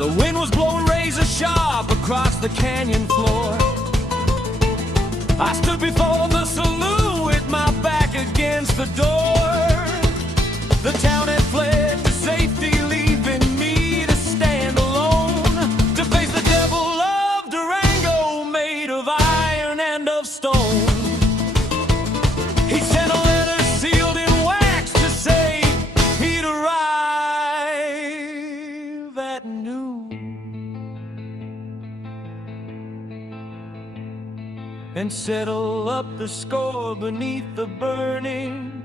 The wind was blowing razor sharp across the canyon floor. I stood before the saloon with my back against the door. The town had fled to safety, leaving me to stand alone, to face the Devil of Durango, made of iron and of stone. He sent a letter sealed in wax to say he'd arrive at noon and settle up the score beneath the burning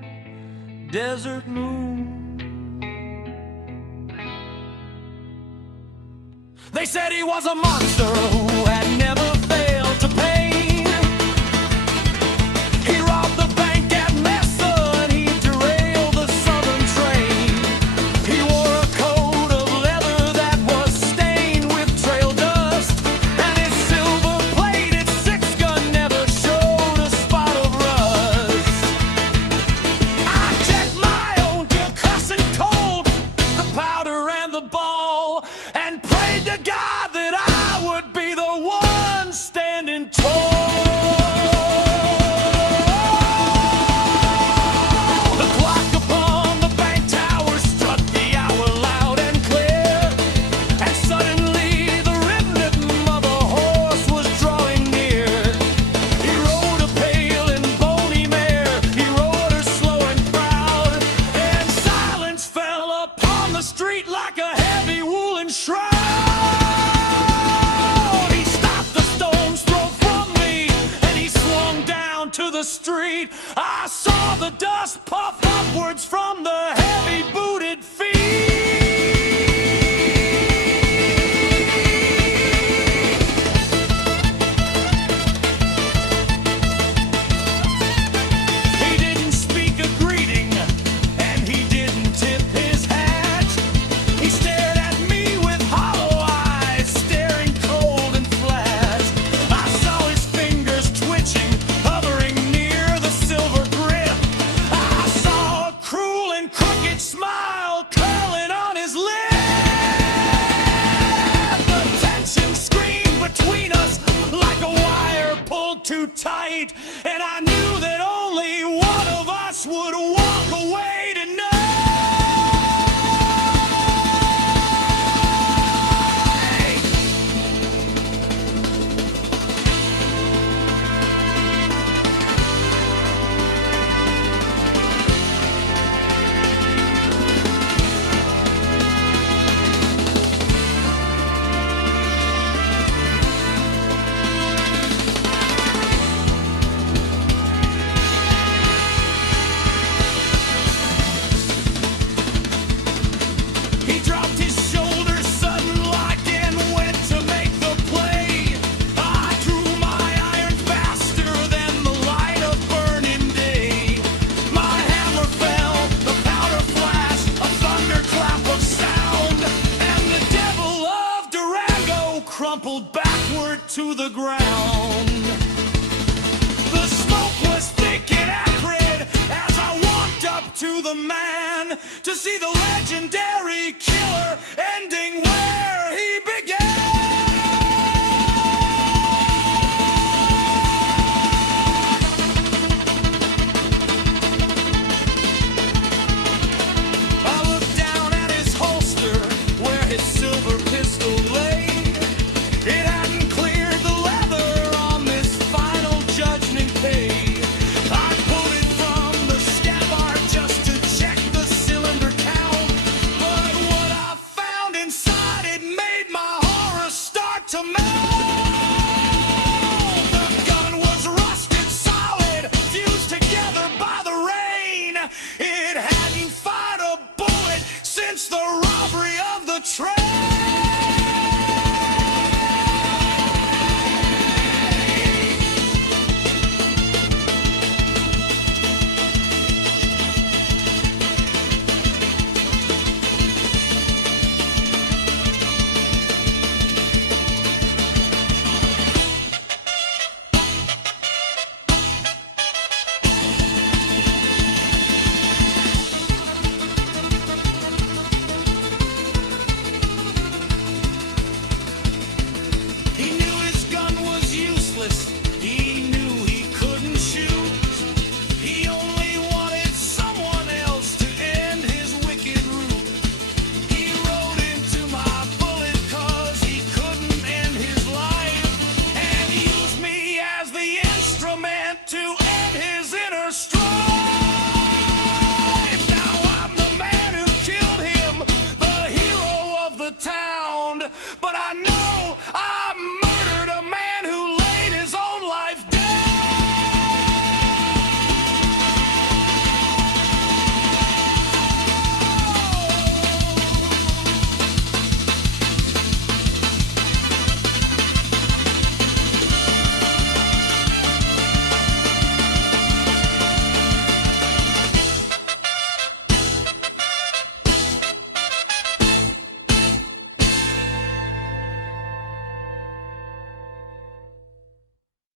desert moon. They said he was a monster who had never failed to pay. He robbed the bank at Mesa and he derailed the southern train. He wore a coat of leather that was stained with trail dust, and his silver-plated six-gun never showed a spot of rust. I checked my own gear, cussing cold, the powder and the ball, and prayed to God that I would be the one standing tall. The clock upon the bank tower struck the hour loud and clear, and suddenly the rhythm of a horse was drawing near. He rode a pale and bony mare, he rode her slow and proud, and silence fell upon the street like a heavy woolen shroud. He stopped the stone's throw from me, and he swung down to the street. I saw the dust puff upwards from the heavy-booted feet. He didn't speak a greeting, and he didn't tip his hat. He stared at me with hollow eyes, staring cold and flat. I saw his fingers twitching, hovering near the silver grip. I saw a cruel and crooked smile curling on his lip. The tension screamed between us like a wire pulled too tight, and I knew that only one of us would walk away tonight. He dropped his shoulders sudden like and went to make the play. I drew my iron faster than the light of burning day. My hammer fell, the powder flashed, a thunderclap of sound, and the Devil of Durango crumpled backward to the ground. The smoke was thick and acrid as I walked up to the man to see the legendary killer ending